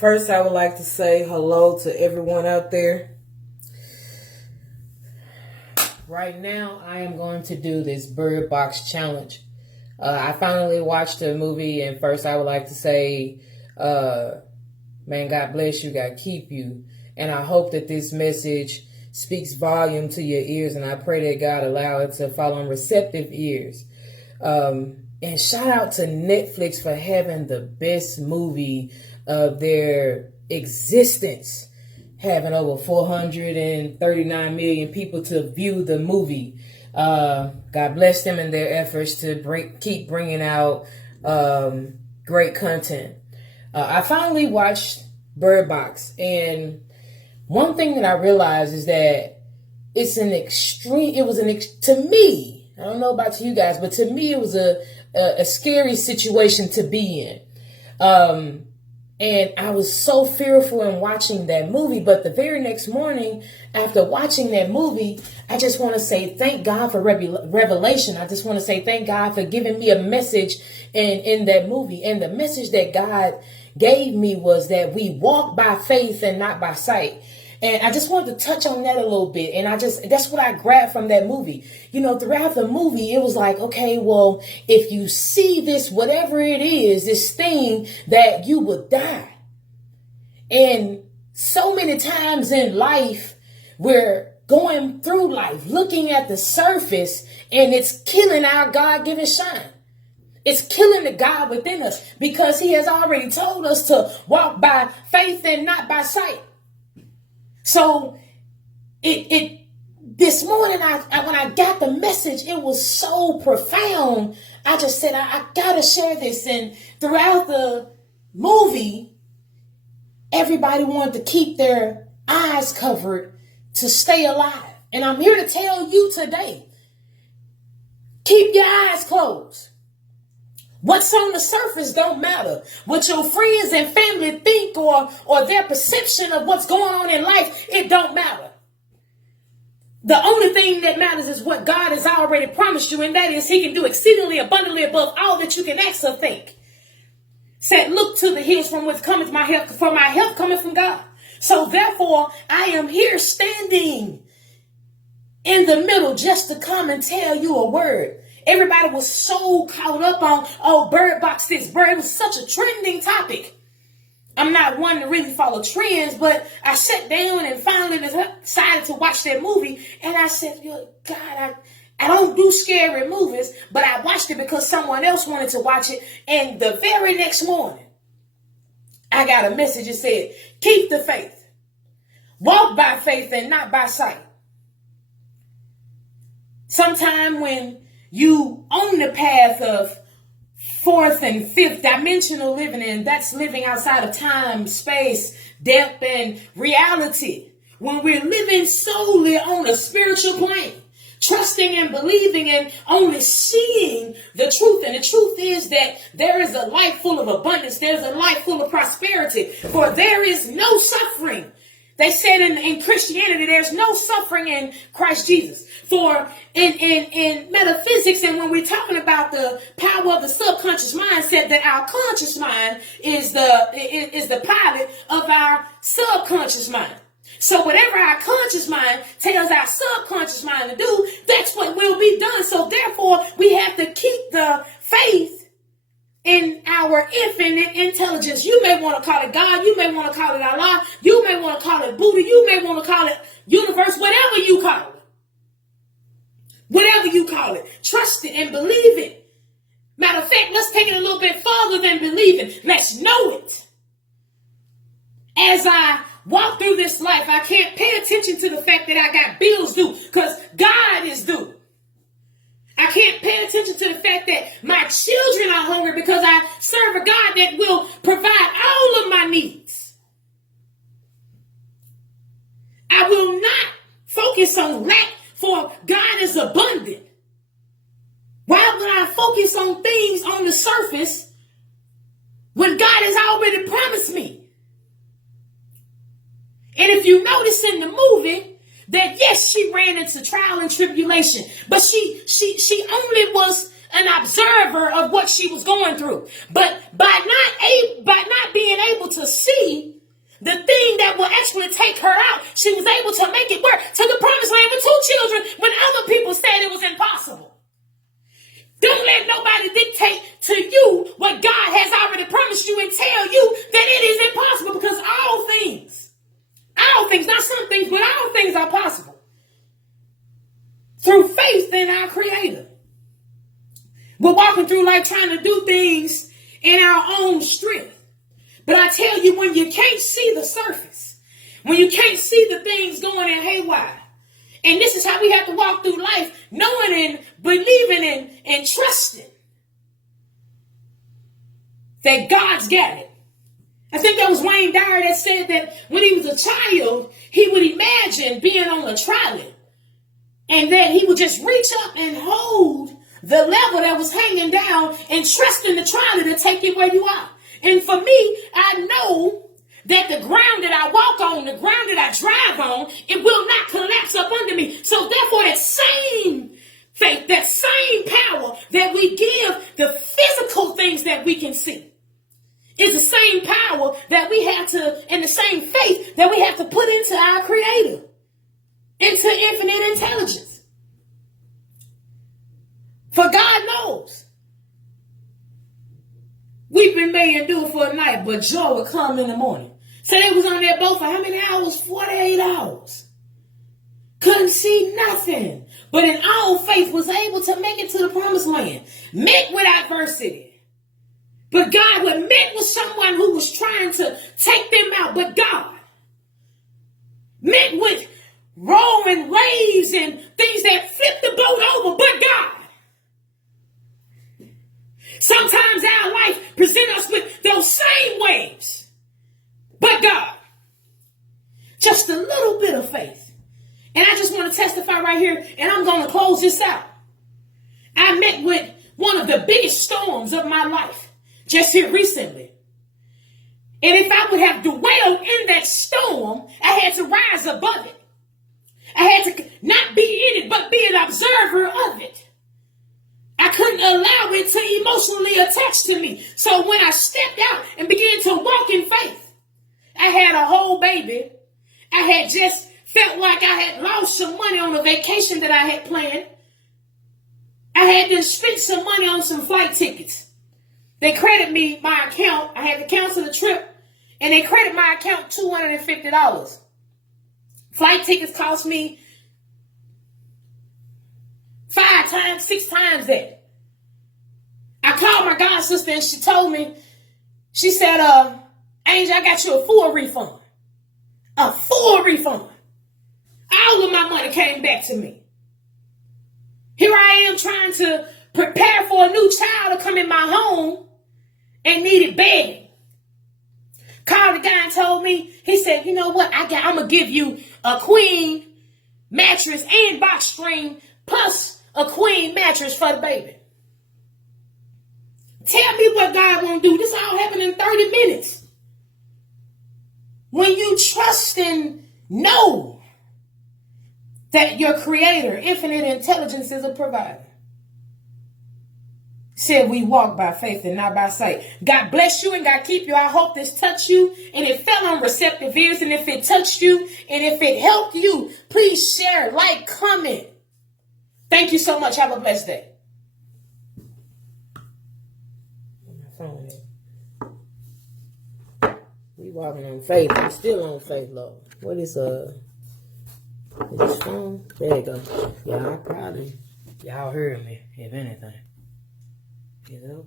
First, I would like to say hello to everyone out there. Right now, I am going to do this Bird Box challenge. I finally watched the movie, and first, I would like to say, man, God bless you, God keep you. And I hope that this message speaks volume to your ears, and I pray that God allow it to fall on receptive ears. And shout out to Netflix for having the best movie of their existence, having over 439 million people to view the movie. God bless them in their efforts to keep bringing out great content. I finally watched Bird Box, and one thing that I realized is that it's an extreme. To me, I don't know about you guys, but to me, it was a scary situation to be in. And I was so fearful in watching that movie. But the very next morning, after watching that movie, I just want to say thank God for revelation. I just want to say thank God for giving me a message in that movie. And the message that God gave me was that we walk by faith and not by sight. And I just wanted to touch on that a little bit. And that's what I grabbed from that movie. You know, throughout the movie, it was like, okay, well, if you see this, whatever it is, this thing, that you will die. And so many times in life, we're going through life, looking at the surface, and it's killing our God-given shine. It's killing the God within us, because he has already told us to walk by faith and not by sight. So this morning, when I got the message, it was so profound. I just said, I gotta share this. And throughout the movie, everybody wanted to keep their eyes covered to stay alive. And I'm here to tell you today, keep your eyes closed. What's on the surface don't matter. What your friends and family think or their perception of what's going on in life, it don't matter. The only thing that matters is what God has already promised you, and that is he can do exceedingly abundantly above all that you can ask or think. Said, look to the hills from which cometh my help, for my help cometh from God. So therefore, I am here standing in the middle just to come and tell you a word. Everybody was so caught up on, Bird Box this, Bird. It was such a trending topic. I'm not one to really follow trends, but I sat down and finally decided to watch that movie. And I said, God, I don't do scary movies, but I watched it because someone else wanted to watch it. And the very next morning, I got a message that said, keep the faith. Walk by faith and not by sight. Sometime when you on the path of fourth and fifth dimensional living, and that's living outside of time, space, depth, and reality. When we're living solely on a spiritual plane, trusting and believing and only seeing the truth. And the truth is that there is a life full of abundance. There's a life full of prosperity. For there is no suffering. They said in Christianity, there's no suffering in Christ Jesus. For in metaphysics, and when we're talking about the power of the subconscious mind, said that our conscious mind is the pilot of our subconscious mind. So whatever our conscious mind tells our subconscious mind to do, that's what will be done. So therefore, we have to keep the faith in our infinite intelligence. You may want to call it God. You may want to call it Allah. You may want to call it Buddha. You may want to call it universe, whatever you call it. Whatever you call it. Trust it and believe it. Matter of fact, let's take it a little bit farther than believing. Let's know it. As I walk through this life, I can't pay attention to the fact that I got bills due, because God is due. I can't pay attention to the fact that my children are hungry, because I serve a God that will provide all of my needs. I will not focus on lack, for God is abundant. Why would I focus on things on the surface when God has already promised me? And if you notice in the movie, that yes, she ran into trial and tribulation, but she only was an observer of what she was going through. But by not being able to see the thing that will actually take her out, she was able to make it work to the promised land with 2 children when other people said it was impossible. Don't let nobody dictate to you what God has already promised you and tell you that it is impossible, because all things, not some things, but all things are possible through faith in our Creator. We're walking through life trying to do things in our own strength. But I tell you, when you can't see the surface, when you can't see the things going in haywire, and this is how we have to walk through life, knowing and believing and trusting that God's got it. I think that was Wayne Dyer that said that when he was a child, he would imagine being on a trolley, and that he would just reach up and hold the lever that was hanging down and trust in the trolley to take you where you are. And for me, I know that the ground that I walk on, the ground that I drive on, it will not collapse up under me. So therefore, that same faith, that same power that we give the physical things that we can see is the same power that we have to, and the same faith that we have to put into our Creator, into infinite intelligence. For God knows, weeping may endure for a night, but joy will come in the morning. So they was on that boat for how many hours? 48 hours. Couldn't see nothing, but in all faith was able to make it to the promised land. Met with adversity, but God would met with someone who was trying to take them out, but God met with roaring waves and things that flipped the boat over, but God. Sometimes our life presents us with those same waves, but God. Just a little bit of faith. And I just want to testify right here, and I'm going to close this out. I met with one of the biggest storms of my life just here recently. And if I would have dwelled in that storm, I had to rise above it. I had to not be in it, but be an observer of it. I couldn't allow it to emotionally attach to me. So when I stepped out and began to walk in faith, I had a whole baby. I had just felt like I had lost some money on a vacation that I had planned. I had to spend some money on some flight tickets. They credit me my account. I had to cancel the trip, and they credit my account $250. Flight tickets cost me 5 times, 6 times that. I called my god sister and she told me, she said, Angel, I got you a full refund. A full refund. All of my money came back to me. Here I am trying to prepare for a new child to come in my home and needed bedding. Called the guy and told me, he said, you know what, I'm going to give you a queen mattress and box spring plus a queen mattress for the baby. Tell me what God won't do. This all happened in 30 minutes. When you trust and know that your Creator, infinite intelligence, is a provider. Said we walk by faith and not by sight. God bless you and God keep you. I hope this touched you and it fell on receptive ears. And if it touched you and if it helped you, please share, like, comment. Thank you so much. Have a blessed day. We walking on faith. I'm still on faith, Lord. What is this phone? There you go. Y'all probably, y'all heard me, if anything. You know?